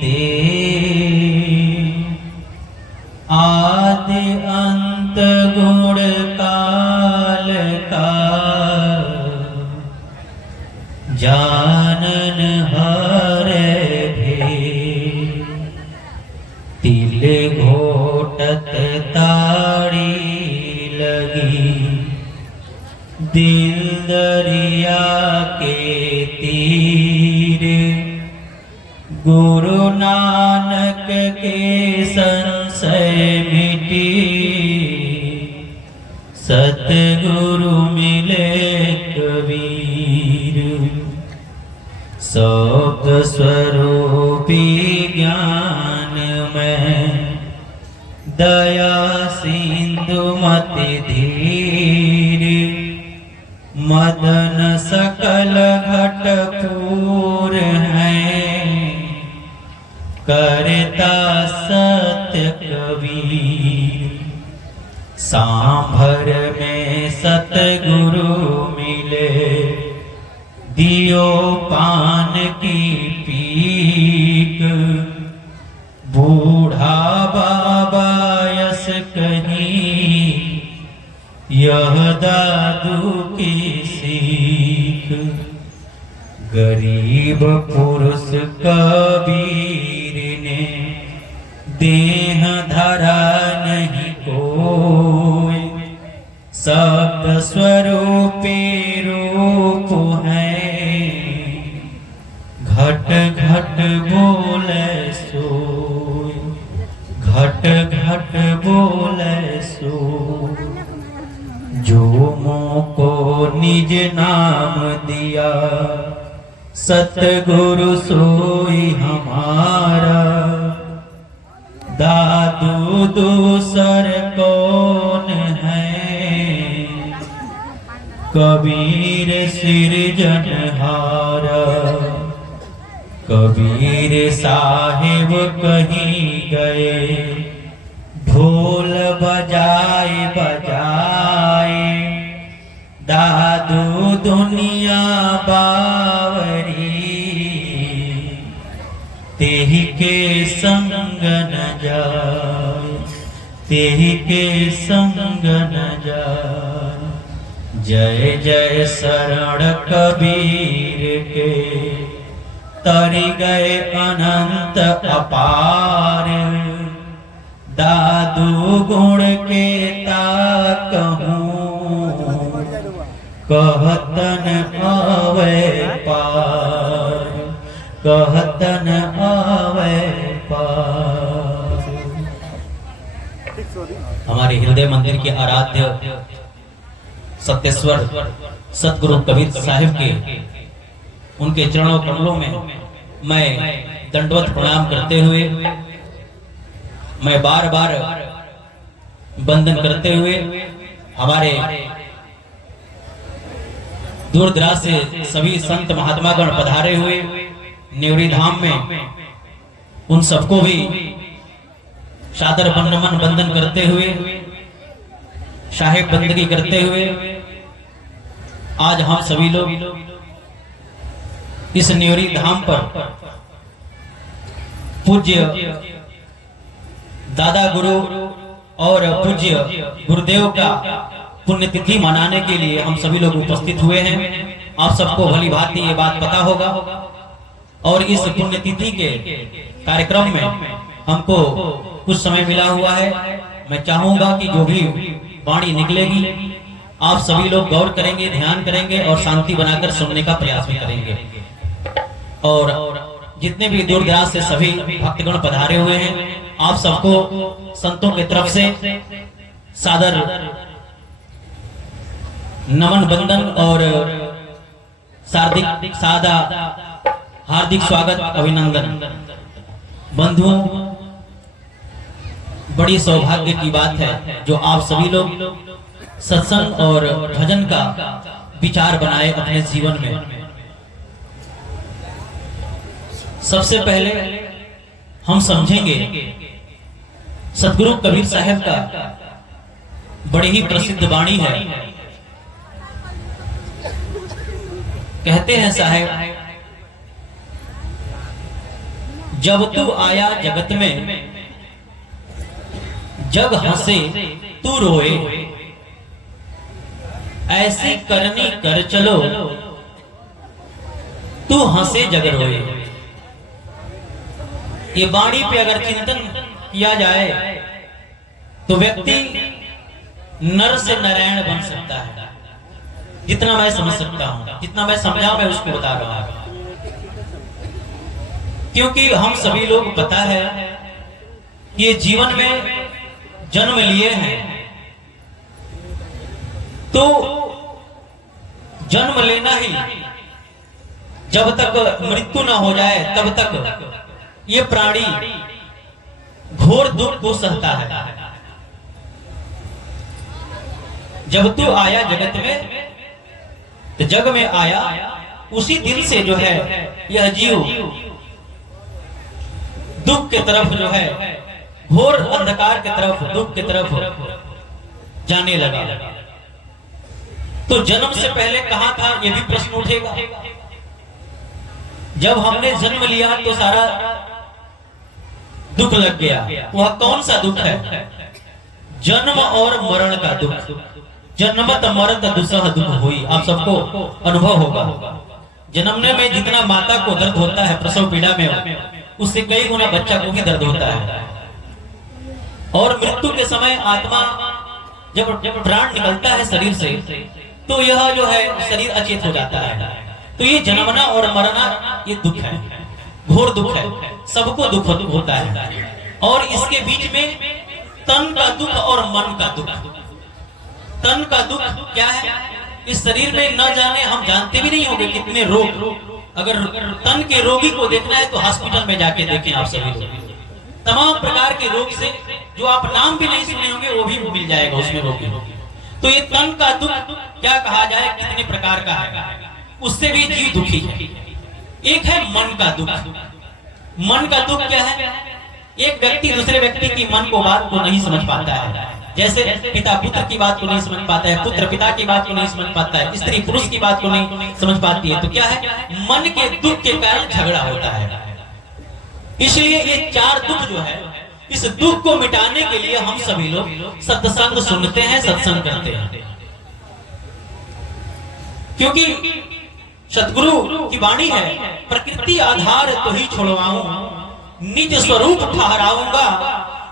दे, आदि अंत गुण काल का जानन हर भेद। तिल घोटत ताड़ी लगी, दिल दरिया के तीर। गुरु नानक के संशय मिटी, सतगुरु मिले कबीर। शब्द स्वरूपी ज्ञान में, दया सिंधु मति धीर। मदन सकल घट पूर हैं, करता सत्य कबीर। सांभर में सतगुरु मिले, दियो पान की पीक। बूढ़ा बाबा यस कहीं, यह दादू की सीख। गरीब पुरुष कबीर ने, देह धरा नहीं कोई। शब्द स्वरूपी रूप है, घट घट बोले सोई। घट घट बोले सोई। जो मों को निज नाम दिया, सतगुरु सोई हमारा। दादू दूसर कौन है, कबीर सिरजनहारा। कबीर साहिब कहीं गए, ढोल बजाए बजाए। दादू दुनिया बावरी, तेहि के संग न जाए। तेहि के संग न जाए। जय जय शरण कबीर के, तरि गए अनंत अपार। दादू गुण के ताकहूँ, कहतन आवे पार। कहतन आवे पार। हमारे हृदय मंदिर के आराध्य सत्यस्वर सतगुरु कबीर साहिब के, उनके चरणों कमलों में मैं दंडवत प्रणाम करते हुए, मैं बार बार वंदन करते हुए, हमारे दूर दराज से सभी संत महात्मागण पधारे हुए नेवरी धाम में, उन सबको भी सादर वंदन वंदन करते हुए, साहिब बंदगी करते हुए, आज हम सभी लोग इस नेवरी धाम पर पूज्य दादा गुरु और पूज्य गुरुदेव का पुण्यतिथि मनाने के लिए हम सभी लोग उपस्थित हुए हैं। आप सबको भली भांति ये बात पता होगा। और इस पुण्यतिथि के कार्यक्रम में हमको कुछ समय मिला हुआ है। मैं चाहूंगा कि जो भी वाणी निकलेगी, आप सभी लोग गौर करेंगे, ध्यान करेंगे और शांति बनाकर सुनने का प्रयास भी करेंगे। और जितने भी दूर दराज से सभी भक्तगण पधारे हुए हैं, आप सबको संतों की तरफ से सादर नमन बंदन और हार्दिक स्वागत, अभिनंदन। बंधुओं, बड़ी सौभाग्य की बात है जो आप सभी लोग सत्संग और भजन का विचार बनाए अपने जीवन में। सबसे पहले हम समझेंगे सतगुरु कबीर साहब का बड़ी ही प्रसिद्ध वाणी है। कहते हैं साहब, जब तू आया जगत में, जग हंसे तू रोए, ऐसी करनी कर चलो, तू हंसे जग रोए। ये वाणी पे अगर चिंतन किया जाए तो व्यक्ति नर से नारायण बन सकता है। जितना मैं समझ सकता हूं, जितना मैं समझा, मैं उसको बता रहा हूं। क्योंकि हम सभी लोग पता है कि ये जीवन में जन्म लिए हैं, तो जन्म लेना ही, जब तक मृत्यु न हो जाए तब तक ये प्राणी घोर दुख को सहता है। जब तू आया जगत में, तो जग में आया उसी दिन से जो है यह जीव दुख की तरफ जो है, घोर अंधकार की तरफ, दुख की तरफ जाने लगा। तो जन्म से पहले कहां था, यह भी प्रश्न उठेगा। जब हमने जन्म लिया तो सारा दुख लग गया। वह कौन सा दुख है? जन्म और मरण का दुख। जन्मत मरत दुसह दुख हुई, आप सबको अनुभव होगा। जन्मने में जितना माता को दर्द होता है प्रसव पीड़ा में, उससे कई गुना बच्चा को भी दर्द होता है। और मृत्यु के समय आत्मा जब प्राण निकलता है शरीर से, तो यह जो है शरीर अचेत हो जाता है। तो ये जन्मना और मरना ये दुख है, घोर दुख है, सबको दुख होता है। और इसके बीच में तन का दुख और मन का दुख। तन का दुख क्या है? इस शरीर में न जाने, हम जानते भी नहीं होंगे कितने रोग। अगर तन के रोगी को देखना है तो हॉस्पिटल में जाके देखें आप सभी लोग। तमाम प्रकार के रोग से जो आप नाम भी नहीं सुने होंगे वो भी मिल जाएगा उसमें रोगी। तो ये तन का दुख क्या कहा जाए, कितने प्रकार का है, उससे भी जीव दुखी है। एक है मन का दुख। मन का दुख क्या है? एक व्यक्ति दूसरे व्यक्ति की मन को बात को नहीं समझ पाता है। जैसे पिता पुत्र की बात को नहीं समझ पाता है, पुत्र पिता की बात को नहीं समझ पाता है, स्त्री पुरुष की बात को नहीं समझ पाती है। तो क्या है? मन के दुख के कारण झगड़ा होता है। इसलिए ये चार दुख जो है, इस दुख को मिटाने के लिए हम सभी लोग सत्संग सुनते हैं, सत्संग करते हैं। क्योंकि सतगुरु की वाणी है, प्रकृति आधार तो ही छोड़वाऊं, निज स्वरूप ठहराऊंगा,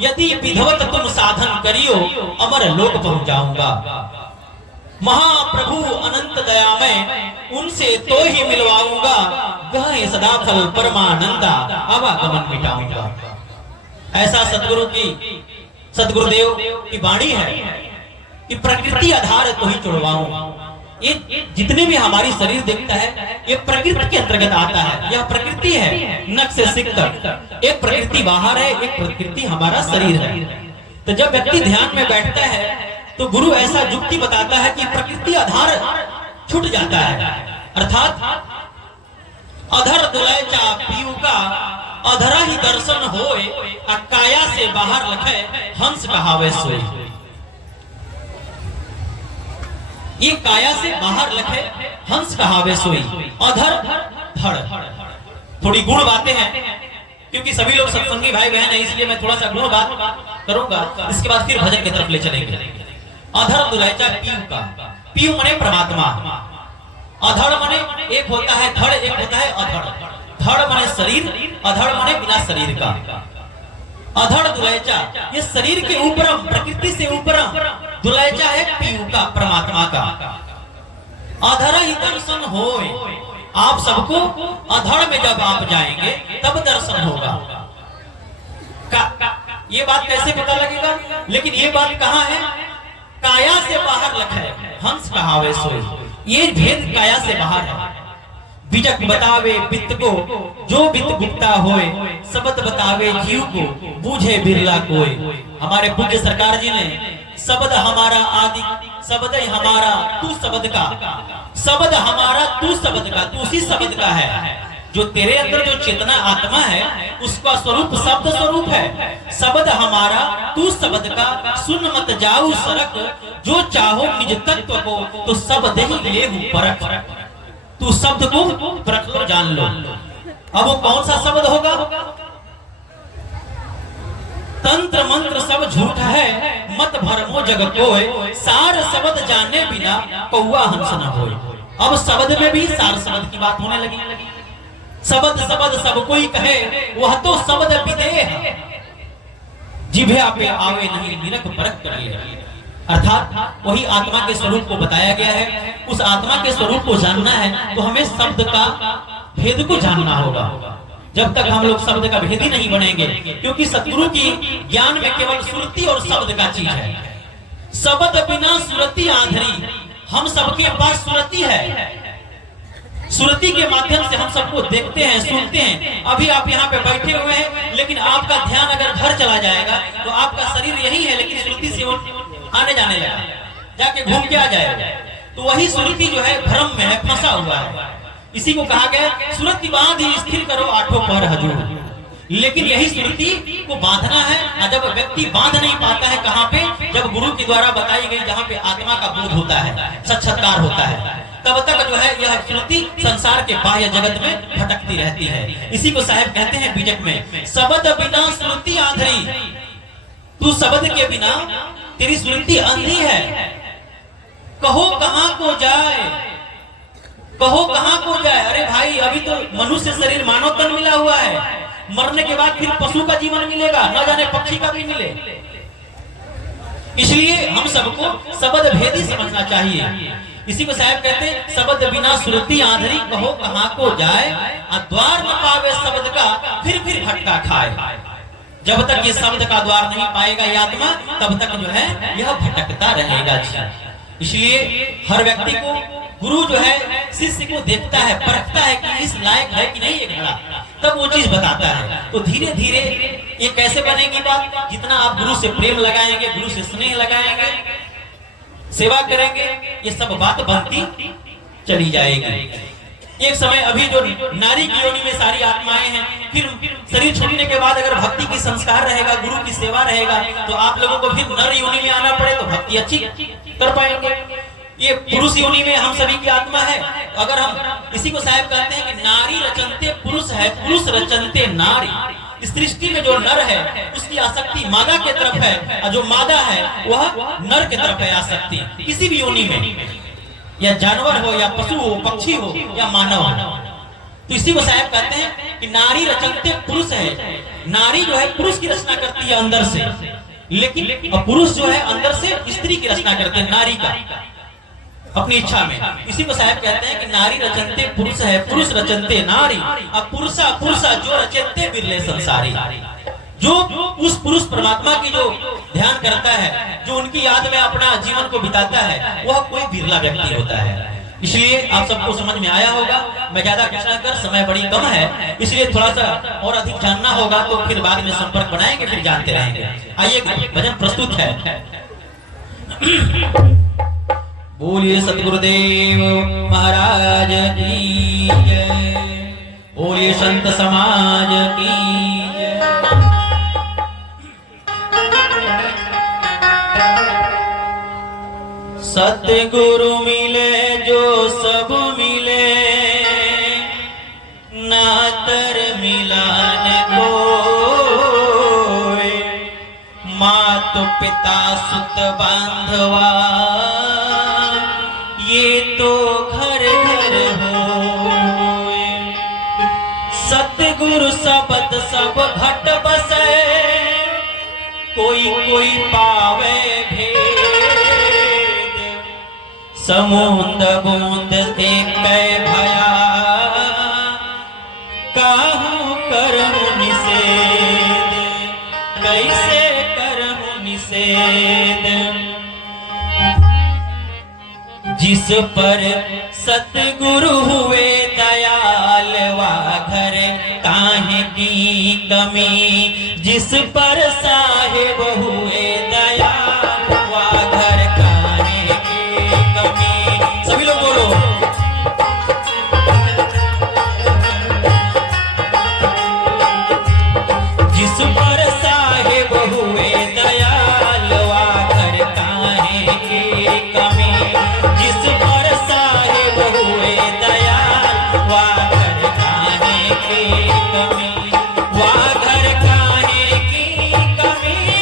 यदि विधवत तुम साधन करियो, अमर लोक पहुंच जाऊंगा। महाप्रभु अनंत दया में उनसे तो ही मिलवाऊंगा, गहे सदा फल परमानंदा, आवागमन मिटाऊंगा। ऐसा सतगुरुदेव की वाणी है कि प्रकृति आधार तो ही छोड़वाऊं। ये जितने भी हमारी शरीर दिखता है, ये प्रकृति के अंतर्गत आता है। यह प्रकृति है, नख से सिर तक। एक प्रकृति बाहर है, एक प्रकृति हमारा शरीर है। तो जब व्यक्ति ध्यान में बैठता है तो गुरु ऐसा युक्ति बताता है कि प्रकृति आधार छूट जाता है। अर्थात अधर दुलैचा पीऊ का अधरा ही दर्शन होए, काया से बाहर लखे हंस कहावे सोए। ये काया से बाहर लखे हंस कहावे सोई। अधर धड़, थोड़ी गुण बातें हैं, क्योंकि सभी लोग सत्संगी भाई बहन है, इसलिए मैं थोड़ा सा गुण बात करूंगा। इसके बाद फिर भजन की तरफ ले चलेंगे। अधर दुलैचा पीऊ का, पीऊ मने परमात्मा, अधड़ मने एक होता है धड़, एक होता है अधड़। धड़ मने शरीर, अधड़ मने बिना शरीर का। अधड़ दुलैचा, ये शरीर के ऊपर, प्रकृति से ऊपर। दुलैचा है पीऊ का, परमात्मा का। अधर ही दर्शन होए, आप सबको अधड़ में जब आप जाएंगे तब दर्शन होगा। ये बात कैसे पता लगेगा? लेकिन ये बात कहाँ है? काया से बाहर लखे हंस कहावे सोए। ये भेद काया से बाहर है। बिजक बतावे वित्त को, जो वित्त गुप्ता होए, शब्द बतावे जीव को, बूझे बिरला कोई। हमारे पूज्य सरकार जी ने शब्द हमारा आदि, शब्द हमारा तू शब्द का, शब्द हमारा तू शब्द का, तू उसी शब्द का है। जो तेरे अंदर जो चेतना आत्मा है, उसका स्वरूप शब्द स्वरूप है। शब्द हमारा तू शब्द का, सुन मत जाऊ सरक, जो चाहो निज तत्व को, तो शब्द ही लेहु परख। तू शब्द को परख लो, जान लो। अब वो कौन सा शब्द होगा? तंत्र मंत्र सब झूठ है, मत भरमो जग कोय, सार शब्द जाने बिना कौआ हंस न होय। अब शब्द में भी सार शब्द की बात होने लगी। शब्द शब्द सब कोई कहे, वह तो शब्द विदेह, जिभ्या पे आवे नहीं निरख परख कर ले। अर्थात वही आत्मा के स्वरूप को बताया गया है। उस आत्मा के स्वरूप को जानना है तो हमें शब्द का भेद को जानना होगा। जब तक हम लोग शब्द का भेदी नहीं बनेंगे, क्योंकि सतगुरु की ज्ञान में केवल सुरति और शब्द का चीज है। शब्द बिना सुरति आंधरी, हम सबके पास सुरति है। सुरति के माध्यम से हम सबको देखते हैं, सुनते हैं। अभी आप यहाँ पे बैठे हुए हैं, लेकिन आपका ध्यान अगर घर चला जाएगा तो आपका शरीर यही है, लेकिन सुरति से आने जाने लगा, जाके घूम के आ जाएगा। तो वही सुरति जो है भ्रम में है, फंसा हुआ है। इसी को कहा गया सुरति बांध ही स्थिर करो आठों पर हजूर। लेकिन यही सुरति को बांधना है। जब व्यक्ति बांध नहीं पाता है, कहाँ पे? जब गुरु के द्वारा बताई गई जहाँ पे आत्मा का बोध होता है, साक्षात्कार होता है, तब तक जो है यह सुरति संसार के बाह्य जगत में भटकती रहती है। इसी को साहब कहते हैं बीजक में, शब्द बिना सुरति आंधरी, तू शब्द के बिना तेरी सुरति अंधी है। कहो कहाँ को जाए, कहो कहाँ को जाए। अरे भाई, अभी तो मनुष्य शरीर मानव तन मिला हुआ है, मरने के बाद फिर पशु का जीवन मिलेगा, न जाने पक्षी का भी मिले। इसलिए हम सबको शब्द भेदी समझना चाहिए। इसी को साहब कहते हैं, शब्द बिना सुरति आंधरी, कहो कहाँ को जाए, द्वार न पावे शब्द का, फिर भटका खाए। जब तक ये शब्द का द्वार नहीं पाएगा ये आत्मा, तब तक जो है यह भटकता रहेगा। इसलिए हर व्यक्ति को गुरु जो है शिष्य को देखता है, परखता है कि इस लायक है कि नहीं ये घड़ा, तब वो चीज बताता है। तो धीरे धीरे ये कैसे बनेगी बात? जितना आप गुरु से प्रेम लगाएंगे, गुरु से स्नेह लगाएंगे, सेवा करेंगे, ये सब बात बनती चली जाएगी। एक समय अभी जो नारी की योनि में सारी आत्माएं हैं, फिर शरीर छूटने के बाद अगर भक्ति की संस्कार रहेगा, गुरु की सेवा रहेगा, तो आप लोगों को फिर नर योनि में आना पड़े तो भक्ति अच्छी कर पाएंगे। ये पुरुष योनि में हम सभी की आत्मा है। अगर हम इसी को साहब कहते हैं कि नारी रचनते पुरुष है, पुरुष रचनते नारी। इस सृष्टि में जो नर है उसकी आसक्ति मादा के तरफ है, और जो मादा है वह नर के तरफ है आसक्ति, किसी भी योनि में, या जानवर हो, या पशु हो, पक्षी हो, या मानव हो। तो इसी को साहब कहते हैं कि नारी रचनते पुरुष है। नारी जो है पुरुष की रचना करती है अंदर से, लेकिन पुरुष जो है अंदर से स्त्री की रचना करते हैं, नारी का, अपनी इच्छा में। इसी को साहब कहते हैं कि नारी रचनते पुरुष है, पुरुष रचनते नारी, अब पुरुषा पुरुषा जो रचनते बिरले संसारी। जो उस पुरुष परमात्मा की जो ध्यान करता है, जो उनकी याद में अपना जीवन को बिताता है, वह कोई बिरला व्यक्ति होता है। इसलिए आप सबको समझ में आया होगा। मैं ज्यादा कुछ न कर, समय बड़ी कम है, इसलिए थोड़ा सा और अधिक जानना होगा तो फिर बाद में संपर्क बनाएंगे, फिर जानते रहेंगे। आइए, भजन प्रस्तुत है। बोलिए सतगुरुदेव महाराज की जय, बोलिए संत समाज की जय। सतगुरु मिले जो सब मिले, नातर मिलान कोय, मात पिता सुत बांधवा, ये तो घर घर होय। सतगुरु शब्द सब घट बसे, कोई कोई पावे भेद, समुंद बूंद एक भया, काहू करहु निषेध, कैसे करहु निषेध। जिस पर सतगुरु हुए दयाल, वा घर काहे की कमी, जिस पर साहिब हुए दयाल, वा घर काहे की कमी। सभी लोग बोलो। जिस पर साहिब हुए दयाल, वा घर काहे की कमी, जिस पर साहिब हुए दयाल, वा घर काहे की कमी, वा घर काहे की कमी।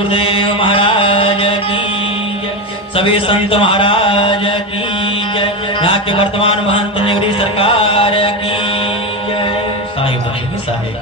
गुरुदेव महाराज की जय, सभी संत महाराज की जय, यहाँ के वर्तमान महंत नेवरी सरकार की जय। साहिब साहिब